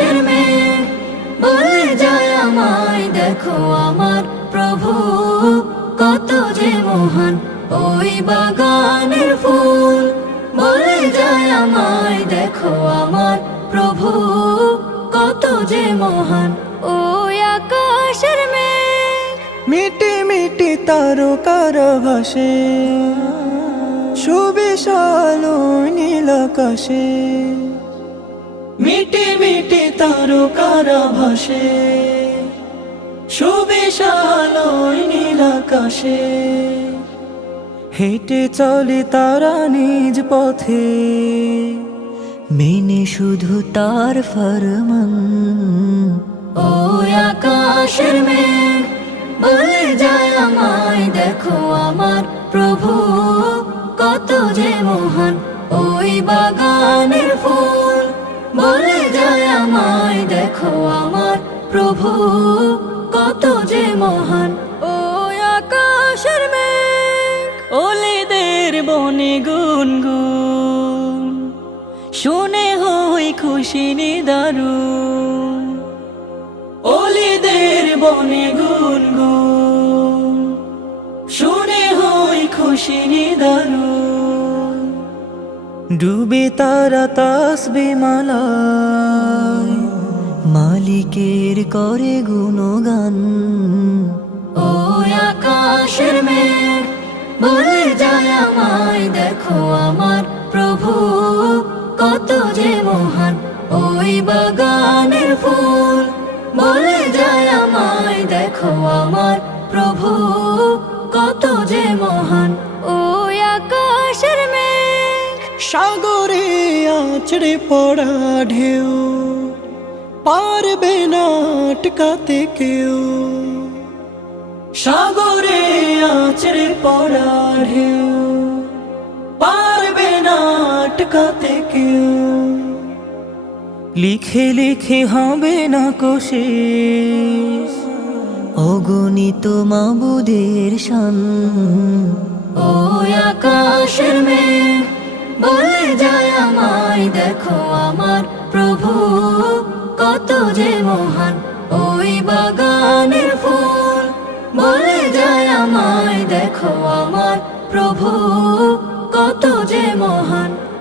আকাশের মেঘ বলে যায় আমায়, দেখো আমার প্রভু কত যে মহান। ওই বাগানের ফুল বলে যায় আমায়, দেখো আমার প্রভু কত যে মহান। ওই আকাশের মেঘ মিটি মিটি তারকার ভাসে, সুবিশাল নীল আকাশে। মিটি মিটি তারকার ভাসে, সুবিশাল নীল আকাশে। হেঁটে চলে তারা নিজ পথে, মেনে শুধু তার ফরমান। ওই আকাশের মেঘ বলে যায় আমায়, দেখো আমার প্রভু কত যে মহান। ওই বাগানের ফুল বলে যায় আমায়, দেখো আমার প্রভু কত যে মহান। ওই আকাশের মেঘ ওলেদের বনে গুনগুন, শুনে হই খুশি নিদারুন। ওলেদের বনে গুনগুন, শুনে হই খুশি নিদারুন। ডুবে তারা তাসবিহ মালায়, মালিকের করে গুণগান। ওই আকাশের মেঘ বলে যায় আমায়, দেখো আমার প্রভু কত যে মহান। ওই বাগানের ফুল বলে যায় আমায়, দেখো আমার প্রভু কত যে মহান। ওই আকাশের মেঘ সাগরে আছড়ে পড়া ঢেউ, পারবে না আটকাতে কেউ। সাগরে আছড়ে পড়া ঢেউ, পারবে না আটকাতে কেউ। লিখে লিখে হবে না কোশেষ, অগণিত মাবুদের শান। ওই আকাশের মেঘ বলে যায় আমায়, দেখো আমার প্রভু কত যে মহান। ওই বাগানের ফুল বলে যায় আমায়, দেখো আমার প্রভু কত যে মহান।